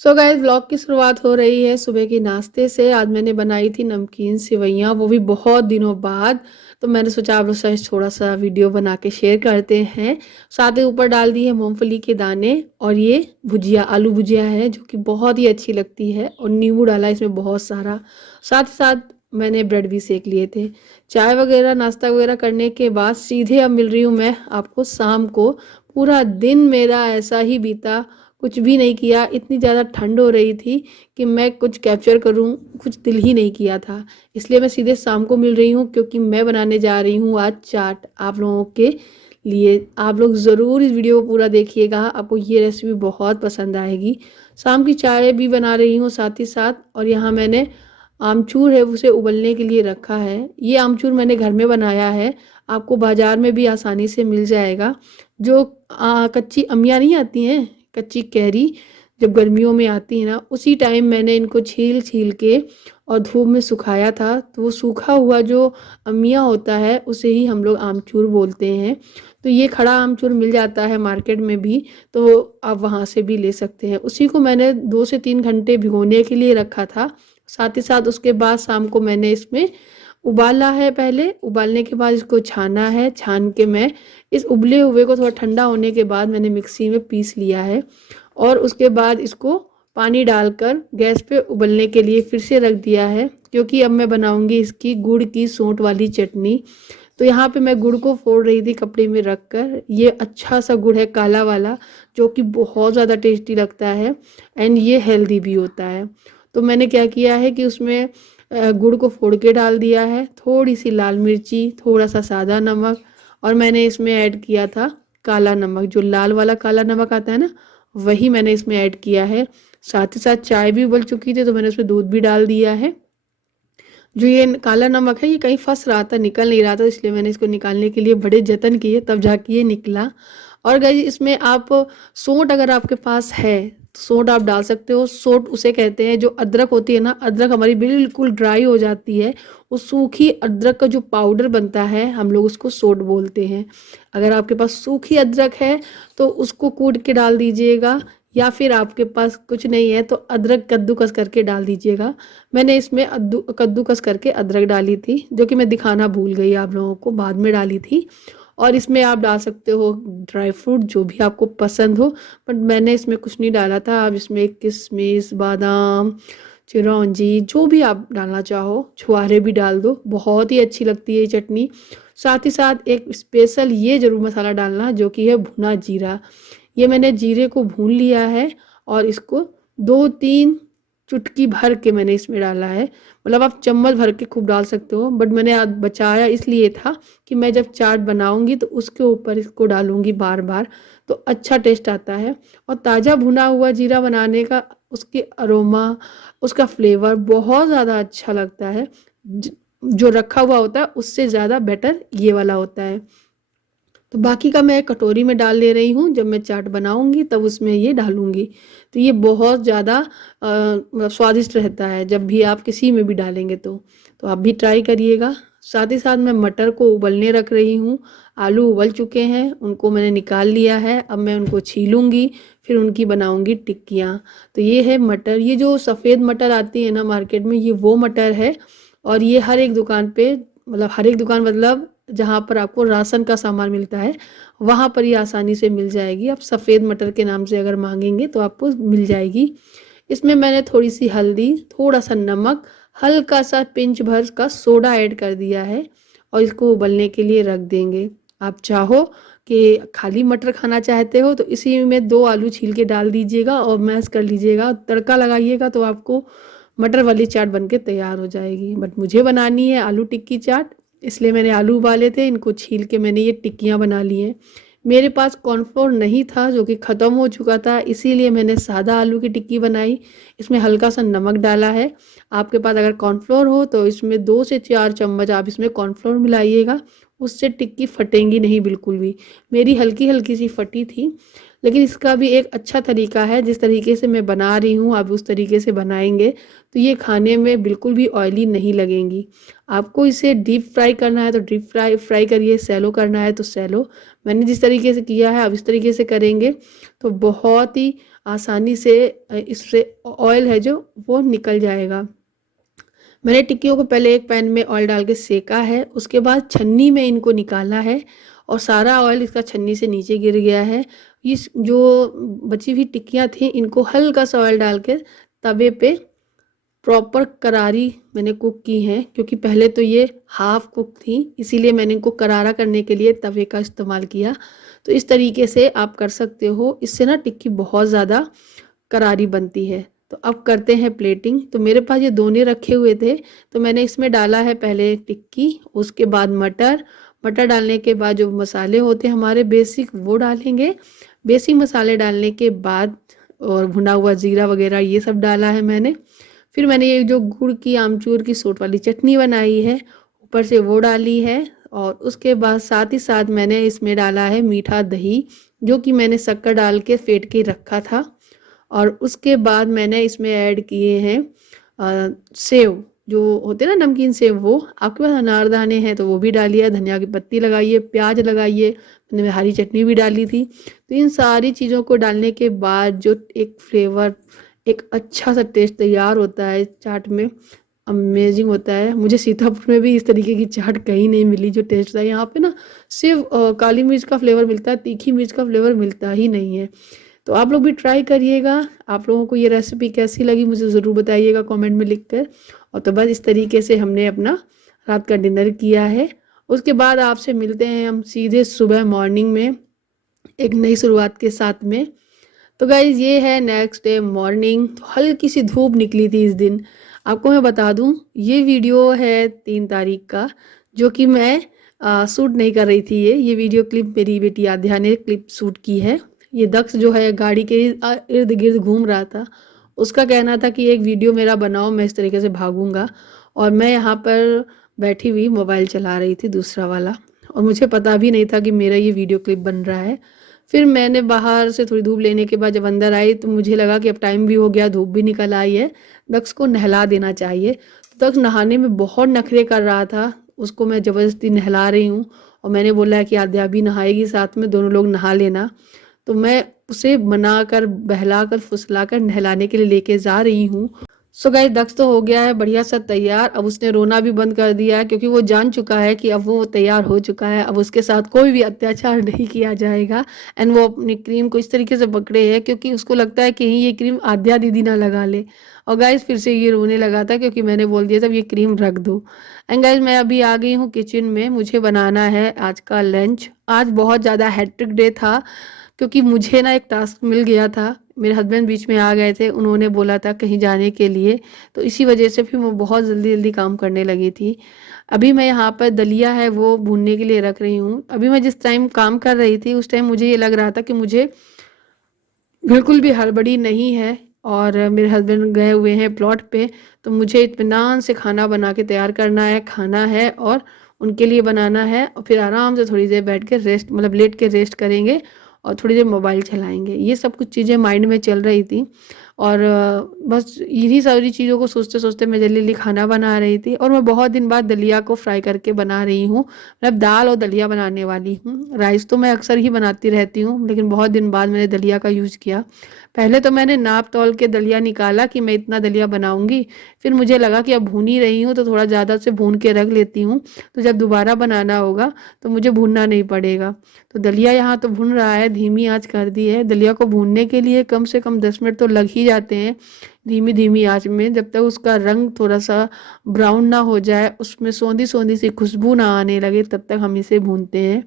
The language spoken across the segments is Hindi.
सो गाइस व्लॉग की शुरुआत हो रही है सुबह के नाश्ते से। आज मैंने बनाई थी नमकीन सेवइयाँ, वो भी बहुत दिनों बाद। तो मैंने सोचा आप लोग से थोड़ा सा वीडियो बना के शेयर करते हैं। साथ ही ऊपर डाल दी है मूंगफली के दाने और ये भुजिया, आलू भुजिया है जो कि बहुत ही अच्छी लगती है, और नींबू डाला इसमें बहुत सारा। साथ ही साथ मैंने ब्रेड भी सेक लिए थे। चाय वगैरह नाश्ता वगैरह करने के बाद सीधे अब मिल रही हूँ मैं आपको शाम को। पूरा दिन मेरा ऐसा ही बीता, कुछ भी नहीं किया। इतनी ज़्यादा ठंड हो रही थी कि मैं कुछ कैप्चर करूं, कुछ दिल ही नहीं किया था। इसलिए मैं सीधे शाम को मिल रही हूं, क्योंकि मैं बनाने जा रही हूं आज चाट आप लोगों के लिए। आप लोग ज़रूर इस वीडियो को पूरा देखिएगा, आपको ये रेसिपी बहुत पसंद आएगी। शाम की चाय भी बना रही हूँ साथ ही साथ। और यहाँ मैंने आमचूर है उसे उबलने के लिए रखा है। ये आमचूर मैंने घर में बनाया है, आपको बाज़ार में भी आसानी से मिल जाएगा। जो कच्ची अमियाँ नहीं आती हैं, कच्ची कैरी जब गर्मियों में आती है ना, उसी टाइम मैंने इनको छील छील के और धूप में सुखाया था। तो वो सूखा हुआ जो अमिया होता है उसे ही हम लोग आमचूर बोलते हैं। तो ये खड़ा आमचूर मिल जाता है मार्केट में भी, तो आप वहाँ से भी ले सकते हैं। उसी को मैंने 2 से 3 घंटे भिगोने के लिए रखा था। साथ ही साथ उसके बाद शाम को मैंने इसमें उबाला है। पहले उबालने के बाद इसको छाना है। छान के मैं इस उबले हुए को थोड़ा ठंडा होने के बाद मैंने मिक्सी में पीस लिया है। और उसके बाद इसको पानी डालकर गैस पे उबलने के लिए फिर से रख दिया है, क्योंकि अब मैं बनाऊंगी इसकी गुड़ की सौंठ वाली चटनी। तो यहाँ पे मैं गुड़ को फोड़ रही थी कपड़े में रख कर। ये अच्छा सा गुड़ है काला वाला, जो कि बहुत ज़्यादा टेस्टी लगता है एंड ये हेल्दी भी होता है। तो मैंने क्या किया है कि उसमें गुड़ को फोड़ के डाल दिया है, थोड़ी सी लाल मिर्ची, थोड़ा सा सादा नमक, और मैंने इसमें ऐड किया था काला नमक, जो लाल वाला काला नमक आता है ना, वही मैंने इसमें ऐड किया है। साथ ही साथ चाय भी उबल चुकी थी तो मैंने उसमें दूध भी डाल दिया है। जो ये काला नमक है ये कहीं फंस रहा था, निकल नहीं रहा था, इसलिए मैंने इसको निकालने के लिए बड़े जतन किए, तब जाके ये निकला। और गाइस इसमें आप सोंठ अगर आपके पास है तो सोंठ आप डाल सकते हो। सोंठ उसे कहते हैं, जो अदरक होती है ना, अदरक हमारी बिल्कुल ड्राई हो जाती है, उस सूखी अदरक का जो पाउडर बनता है हम लोग उसको सोंठ बोलते हैं। अगर आपके पास सूखी अदरक है तो उसको कूट के डाल दीजिएगा, या फिर आपके पास कुछ नहीं है तो अदरक कद्दूकस करके डाल दीजिएगा। मैंने इसमें कद्दूकस करके अदरक डाली थी, जो कि मैं दिखाना भूल गई आप लोगों को, बाद में डाली थी। और इसमें आप डाल सकते हो ड्राई फ्रूट जो भी आपको पसंद हो, बट मैंने इसमें कुछ नहीं डाला था। आप इसमें किशमिश, बादाम, चिरौंजी, जो भी आप डालना चाहो, छुहारे भी डाल दो, बहुत ही अच्छी लगती है ये चटनी। साथ ही साथ एक स्पेशल ये ज़रूर मसाला डालना, जो कि है भुना जीरा। ये मैंने जीरे को भून लिया है और इसको 2-3 चुटकी भर के मैंने इसमें डाला है। मतलब आप चम्मच भर के खूब डाल सकते हो, बट मैंने आज बचाया इसलिए था कि मैं जब चाट बनाऊंगी तो उसके ऊपर इसको डालूंगी बार बार, तो अच्छा टेस्ट आता है। और ताज़ा भुना हुआ जीरा बनाने का उसकी अरोमा, उसका फ्लेवर बहुत ज़्यादा अच्छा लगता है। जो रखा हुआ होता है उससे ज़्यादा बेटर ये वाला होता है। तो बाकी का मैं कटोरी में डाल ले रही हूँ, जब मैं चाट बनाऊंगी तब उसमें ये डालूंगी। तो ये बहुत ज़्यादा मतलब स्वादिष्ट रहता है जब भी आप किसी में भी डालेंगे तो आप भी ट्राई करिएगा। साथ ही साथ मैं मटर को उबलने रख रही हूँ। आलू उबल चुके हैं, उनको मैंने निकाल लिया है। अब मैं उनको छीलूंगी, फिर उनकी बनाऊंगी टिक्कियाँ। तो ये है मटर, ये जो सफ़ेद मटर आती है ना मार्केट में, ये वो मटर है। और ये हर एक दुकान पे, मतलब हर एक दुकान मतलब जहाँ पर आपको राशन का सामान मिलता है वहाँ पर ये आसानी से मिल जाएगी। आप सफ़ेद मटर के नाम से अगर मांगेंगे तो आपको मिल जाएगी। इसमें मैंने थोड़ी सी हल्दी, थोड़ा सा नमक, हल्का सा पिंच भर का सोडा ऐड कर दिया है, और इसको उबलने के लिए रख देंगे। आप चाहो कि खाली मटर खाना चाहते हो तो इसी में 2 आलू छील के डाल दीजिएगा और मैश कर लीजिएगा, तड़का लगाइएगा तो आपको मटर वाली चाट बनके तैयार हो जाएगी। बट मुझे बनानी है आलू टिक्की चाट, इसलिए मैंने आलू उबाले थे, इनको छील के मैंने ये टिक्कियाँ बना ली हैं। मेरे पास कॉर्नफ्लोर नहीं था, जो कि ख़त्म हो चुका था, इसीलिए मैंने सादा आलू की टिक्की बनाई। इसमें हल्का सा नमक डाला है। आपके पास अगर कॉर्नफ्लोर हो तो इसमें 2 से 4 चम्मच आप इसमें कॉर्नफ्लोर मिलाइएगा, उससे टिक्की फटेंगी नहीं बिल्कुल भी। मेरी हल्की हल्की सी फटी थी। लेकिन इसका भी एक अच्छा तरीका है, जिस तरीके से मैं बना रही हूँ आप उस तरीके से बनाएंगे तो ये खाने में बिल्कुल भी ऑयली नहीं लगेंगी। आपको इसे डीप फ्राई करना है तो डीप फ्राई करिए, सैलो करना है तो सैलो। मैंने जिस तरीके से किया है आप इस तरीके से करेंगे तो बहुत ही आसानी से इससे ऑयल है जो वो निकल जाएगा। मैंने टिक्कियों को पहले एक पैन में ऑयल डाल के सेका है, उसके बाद छन्नी में इनको निकाला है और सारा ऑयल इसका छन्नी से नीचे गिर गया है। इस जो बची हुई टिक्कियाँ थी इनको हल्का सा ऑयल डाल के तवे पे प्रॉपर करारी मैंने कुक की हैं, क्योंकि पहले तो ये हाफ कुक थी, इसीलिए मैंने इनको करारा करने के लिए तवे का इस्तेमाल किया। तो इस तरीके से आप कर सकते हो, इससे ना टिक्की बहुत ज़्यादा करारी बनती है। तो अब करते हैं प्लेटिंग। तो मेरे पास ये दोने रखे हुए थे, तो मैंने इसमें डाला है पहले टिक्की, उसके बाद मटर। मटर डालने के बाद जो मसाले होते हैं हमारे बेसिक वो डालेंगे। बेसिक मसाले डालने के बाद और भुना हुआ जीरा वगैरह ये सब डाला है मैंने। फिर मैंने ये जो गुड़ की आमचूर की सोट वाली चटनी बनाई है ऊपर से वो डाली है। और उसके बाद साथ ही साथ मैंने इसमें डाला है मीठा दही, जो कि मैंने शक्कर डाल के फेंट के रखा था। और उसके बाद मैंने इसमें ऐड किए हैं सेव, जो होते हैं ना नमकीन सेव, वो आपके पास अनारदाने हैं तो वो भी डालिए, धनिया की पत्ती लगाइए, प्याज लगाइए, मैंने हरी चटनी भी डाली थी। तो इन सारी चीज़ों को डालने के बाद जो एक फ्लेवर, एक अच्छा सा टेस्ट तैयार होता है चाट में, अमेजिंग होता है। मुझे सीतापुर में भी इस तरीके की चाट कहीं नहीं मिली जो टेस्ट था। यहाँ पे ना सिर्फ काली मिर्च का फ्लेवर मिलता है, तीखी मिर्च का फ्लेवर मिलता ही नहीं है। तो आप लोग भी ट्राई करिएगा। आप लोगों को ये रेसिपी कैसी लगी मुझे ज़रूर बताइएगा कमेंट में लिखकर। और तो बस इस तरीके से हमने अपना रात का डिनर किया है। उसके बाद आपसे मिलते हैं हम सीधे सुबह मॉर्निंग में एक नई शुरुआत के साथ में। तो गाइज़ ये है नेक्स्ट डे मॉर्निंग। तो हल्की सी धूप निकली थी इस दिन। आपको मैं बता दूं ये वीडियो है 3 तारीख का, जो कि मैं शूट नहीं कर रही थी। ये वीडियो क्लिप मेरी बेटी आध्या ने क्लिप शूट की है। ये दक्ष जो है गाड़ी के इर्द गिर्द घूम रहा था, उसका कहना था कि एक वीडियो मेरा बनाओ, मैं इस तरीके से भागूंगा। और मैं यहाँ पर बैठी हुई मोबाइल चला रही थी दूसरा वाला, और मुझे पता भी नहीं था कि मेरा ये वीडियो क्लिप बन रहा है। फिर मैंने बाहर से थोड़ी धूप लेने के बाद जब अंदर आई तो मुझे लगा कि अब टाइम भी हो गया, धूप भी निकल आई है, दक्ष को नहला देना चाहिए। तो दक्ष नहाने में बहुत नखरे कर रहा था, उसको मैं ज़बरदस्ती नहला रही हूँ। और मैंने बोला है कि आद्या भी नहाएगी साथ में, दोनों लोग नहा लेना। तो मैं उसे मनाकर बहलाकर फुसलाकर नहलाने के लिए लेके जा रही हूँ। सो गाइस दक्ष तो हो गया है बढ़िया सा तैयार। अब उसने रोना भी बंद कर दिया है, क्योंकि वो जान चुका है कि अब वो तैयार हो चुका है, अब उसके साथ कोई भी अत्याचार नहीं किया जाएगा। एंड वो अपनी क्रीम को इस तरीके से पकड़े है क्योंकि उसको लगता है कि ये क्रीम आद्या दीदी ना लगा ले। और गाइस फिर से ये रोने लगा था क्योंकि मैंने बोल दिया था ये क्रीम रख दो। एंड गाइस मैं अभी आ गई हूँ किचन में। मुझे बनाना है आज का लंच। आज बहुत ज़्यादा हैट्रिक डे था, क्योंकि मुझे ना एक टास्क मिल गया था। मेरे हस्बैंड बीच में आ गए थे, उन्होंने बोला था कहीं जाने के लिए, तो इसी वजह से फिर मैं बहुत जल्दी जल्दी काम करने लगी थी। अभी मैं यहाँ पर दलिया है वो भूनने के लिए रख रही हूँ। अभी मैं जिस टाइम काम कर रही थी उस टाइम मुझे ये लग रहा था कि मुझे बिल्कुल भी हड़बड़ी नहीं है, और मेरे हस्बैंड गए हुए हैं प्लॉट पे, तो मुझे इत्मीनान से खाना बना के तैयार करना है, खाना है और उनके लिए बनाना है। और फिर आराम से थोड़ी देर बैठ के रेस्ट, मतलब लेट के रेस्ट करेंगे और थोड़ी देर मोबाइल चलाएंगे। ये सब कुछ चीज़ें माइंड में चल रही थी, और बस इन्हीं सारी चीज़ों को सोचते सोचते मैं जल्दी जल्दी खाना बना रही थी। और मैं बहुत दिन बाद दलिया को फ्राई करके बना रही हूँ, मतलब दाल और दलिया बनाने वाली हूँ। राइस तो मैं अक्सर ही बनाती रहती हूँ, लेकिन बहुत दिन बाद मैंने दलिया का यूज़ किया। पहले तो मैंने नाप तौल के दलिया निकाला कि मैं इतना दलिया बनाऊंगी, फिर मुझे लगा कि अब भून ही रही हूँ तो थोड़ा ज़्यादा से भून के रख लेती हूँ, तो जब दोबारा बनाना होगा तो मुझे भूनना नहीं पड़ेगा। तो दलिया यहाँ तो भुन रहा है, धीमी आंच कर दी है। दलिया को भूनने के लिए कम से कम 10 मिनट तो लग ही जाते हैं धीमी धीमी आंच में, जब तक उसका रंग थोड़ा सा ब्राउन ना हो जाए, उसमें सौंधी सौंधी सी खुशबू ना आने लगे, तब तक हम इसे भूनते हैं।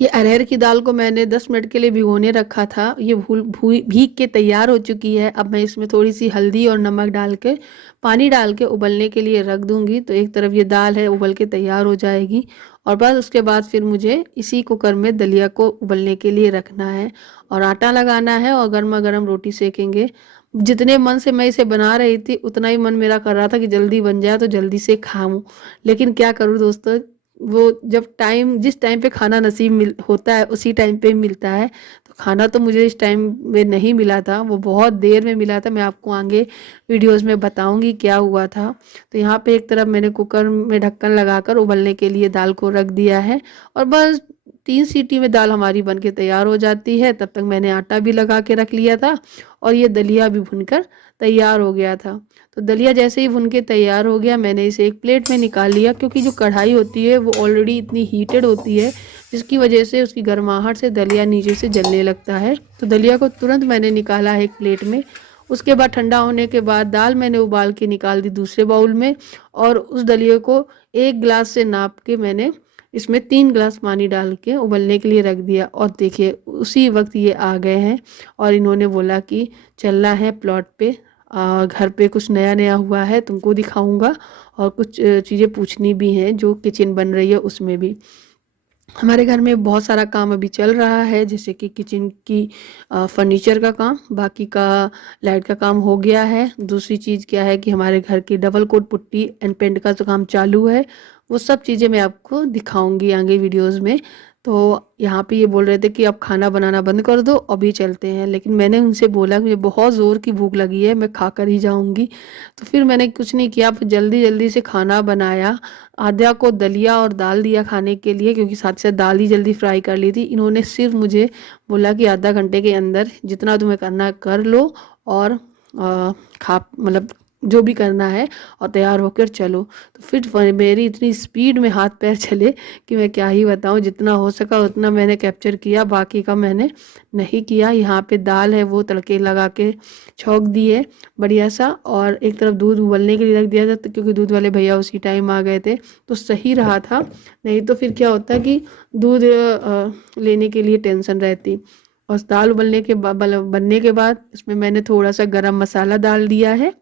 ये अरहर की दाल को मैंने 10 मिनट के लिए भिगोने रखा था। ये भीग के तैयार हो चुकी है। अब मैं इसमें थोड़ी सी हल्दी और नमक डाल के पानी डाल के उबलने के लिए रख दूंगी। तो एक तरफ ये दाल है उबल के तैयार हो जाएगी, और बस उसके बाद फिर मुझे इसी कुकर में दलिया को उबलने के लिए रखना है और आटा लगाना है और गर्मा गर्म रोटी सेकेंगे। जितने मन से मैं इसे बना रही थी उतना ही मन मेरा कर रहा था कि जल्दी बन जाए तो जल्दी से खाऊं, लेकिन क्या करूं दोस्तों, वो जब टाइम, जिस टाइम पे खाना नसीब होता है उसी टाइम पे मिलता है। तो खाना तो मुझे इस टाइम में नहीं मिला था, वो बहुत देर में मिला था। मैं आपको आगे वीडियोस में बताऊंगी क्या हुआ था। तो यहाँ पे एक तरफ मैंने कुकर में ढक्कन लगाकर उबलने के लिए दाल को रख दिया है, और बस 3 सीटी में दाल हमारी बन के तैयार हो जाती है। तब तक मैंने आटा भी लगा के रख लिया था और ये दलिया भी भुनकर तैयार हो गया था। तो दलिया जैसे ही भुन के तैयार हो गया, मैंने इसे एक प्लेट में निकाल लिया, क्योंकि जो कढ़ाई होती है वो ऑलरेडी इतनी हीटेड होती है, जिसकी वजह से उसकी गर्माहट से दलिया नीचे से जलने लगता है। तो दलिया को तुरंत मैंने निकाला है एक प्लेट में। उसके बाद ठंडा होने के बाद दाल मैंने उबाल के निकाल दी दूसरे बाउल में, और उस दलिए को 1 गिलास से नाप के मैंने इसमें 3 गिलास पानी डाल के उबलने के लिए रख दिया। और देखिए उसी वक्त ये आ गए हैं और इन्होंने बोला कि चलना है प्लॉट पे, घर पे कुछ नया नया हुआ है, तुमको दिखाऊंगा और कुछ चीज़ें पूछनी भी हैं जो किचन बन रही है उसमें भी। हमारे घर में बहुत सारा काम अभी चल रहा है, जैसे कि किचन की फर्नीचर का काम, बाकी का लाइट का काम हो गया है। दूसरी चीज़ क्या है कि हमारे घर की double coat putty and paint का जो काम चालू है, वो सब चीज़ें मैं आपको दिखाऊंगी आगे वीडियोस में। तो यहाँ पे ये बोल रहे थे कि आप खाना बनाना बंद कर दो, अभी चलते हैं, लेकिन मैंने उनसे बोला कि मुझे बहुत ज़ोर की भूख लगी है, मैं खा कर ही जाऊँगी। तो फिर मैंने कुछ नहीं किया, फिर जल्दी जल्दी से खाना बनाया। आद्या को दलिया और दाल दिया खाने के लिए, क्योंकि साथ साथ दाल ही जल्दी फ्राई कर ली थी। इन्होंने सिर्फ मुझे बोला कि आधा घंटे के अंदर जितना तुम्हें करना कर लो और खा मतलब जो भी करना है और तैयार होकर चलो। तो फिर मेरी इतनी स्पीड में हाथ पैर चले कि मैं क्या ही बताऊं। जितना हो सका उतना मैंने कैप्चर किया, बाकी का मैंने नहीं किया। यहाँ पे दाल है वो तड़के लगा के छौंक दिए बढ़िया सा, और एक तरफ दूध उबलने के लिए रख दिया था, क्योंकि दूध वाले भैया उसी टाइम आ गए थे तो सही रहा था। नहीं तो फिर क्या होता कि दूध लेने के लिए टेंशन रहती। और दाल उबलने के बनने के बाद इसमें मैंने थोड़ा सा गरम मसाला डाल दिया है।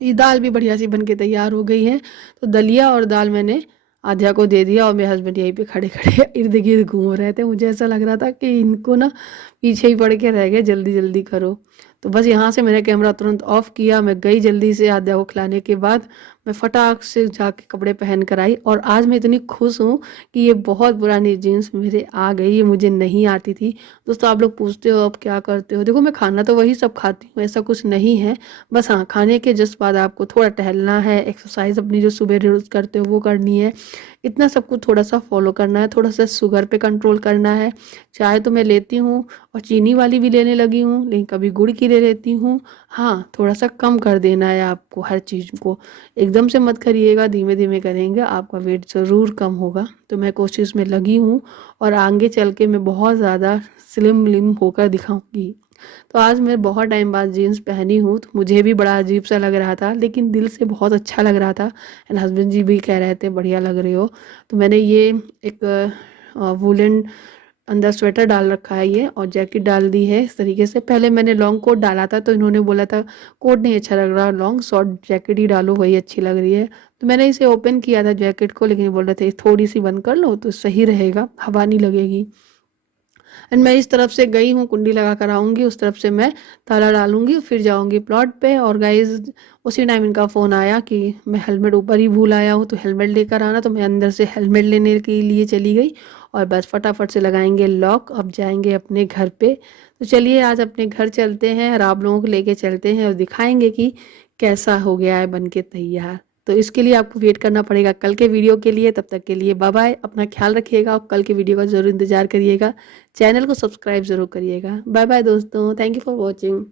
ये दाल भी बढ़िया सी बन के तैयार हो गई है। तो दलिया और दाल मैंने आध्या को दे दिया, और मेरे हस्बैंड यहीं पे खड़े खड़े इर्द गिर्द घूम रहे थे। मुझे ऐसा लग रहा था कि इनको ना पीछे ही पड़ के रह गए, जल्दी जल्दी करो। तो बस यहाँ से मैंने कैमरा तुरंत ऑफ किया, मैं गई जल्दी से आध्या को खिलाने के बाद मैं फटाक से जाके कपड़े पहन कर आई। और आज मैं इतनी खुश हूँ कि ये बहुत पुरानी जीन्स मेरे आ गई, ये मुझे नहीं आती थी। दोस्तों आप लोग पूछते हो अब क्या करते हो, देखो मैं खाना तो वही सब खाती हूँ, ऐसा कुछ नहीं है। बस हाँ, खाने के जस्ट बाद आपको थोड़ा टहलना है, एक्सरसाइज अपनी जो सुबह रोज करते हो वो करनी है। इतना सब कुछ थोड़ा सा फॉलो करना है, थोड़ा सा शुगर पे कंट्रोल करना है। चाय तो मैं लेती हूँ और चीनी वाली भी लेने लगी हूँ, लेकिन कभी गुड़ की ले लेती हूँ। हाँ, थोड़ा सा कम कर देना है आपको हर चीज़ को, एकदम से मत करिएगा, धीमे धीमे करेंगे आपका वेट ज़रूर कम होगा। तो मैं कोशिश में लगी हूँ और आगे चल के मैं बहुत ज़्यादा स्लिम विलिम होकर दिखाऊंगी। तो आज मैं बहुत टाइम बाद जीन्स पहनी हूँ, तो मुझे भी बड़ा अजीब सा लग रहा था, लेकिन दिल से बहुत अच्छा लग रहा था। एंड हस्बैंड जी भी कह रहे थे बढ़िया लग रहे हो। तो मैंने ये एक वुलन अंदर स्वेटर डाल रखा है ये, और जैकेट डाल दी है इस तरीके से। पहले मैंने लॉन्ग कोट डाला था तो इन्होंने बोला था कोट नहीं अच्छा लग रहा, लॉन्ग शॉर्ट जैकेट ही डालो, वही अच्छी लग रही है। तो मैंने इसे ओपन किया था जैकेट को, लेकिन बोल रहे थे थोड़ी सी बंद कर लो तो सही रहेगा, हवा नहीं लगेगी। एंड मैं इस तरफ से गई हूँ, कुंडी लगा कर आऊँगी, उस तरफ से मैं ताला डालूंगी, फिर जाऊँगी प्लॉट पे। और गाइज उसी टाइम इनका फ़ोन आया कि मैं हेलमेट ऊपर ही भूल आया हूँ, तो हेलमेट लेकर आना। तो मैं अंदर से हेलमेट लेने के लिए चली गई और बस फटाफट से लगाएंगे लॉक, अब जाएंगे अपने घर पे। तो चलिए आज अपने घर चलते हैं और आप लोगों को लेके चलते हैं और दिखाएंगे कि कैसा हो गया है बन के तैयार। तो इसके लिए आपको वेट करना पड़ेगा कल के वीडियो के लिए। तब तक के लिए बाय बाय, अपना ख्याल रखिएगा और कल के वीडियो का ज़रूर इंतजार करिएगा। चैनल को सब्सक्राइब ज़रूर करिएगा। बाय बाय दोस्तों, थैंक यू फॉर वॉचिंग।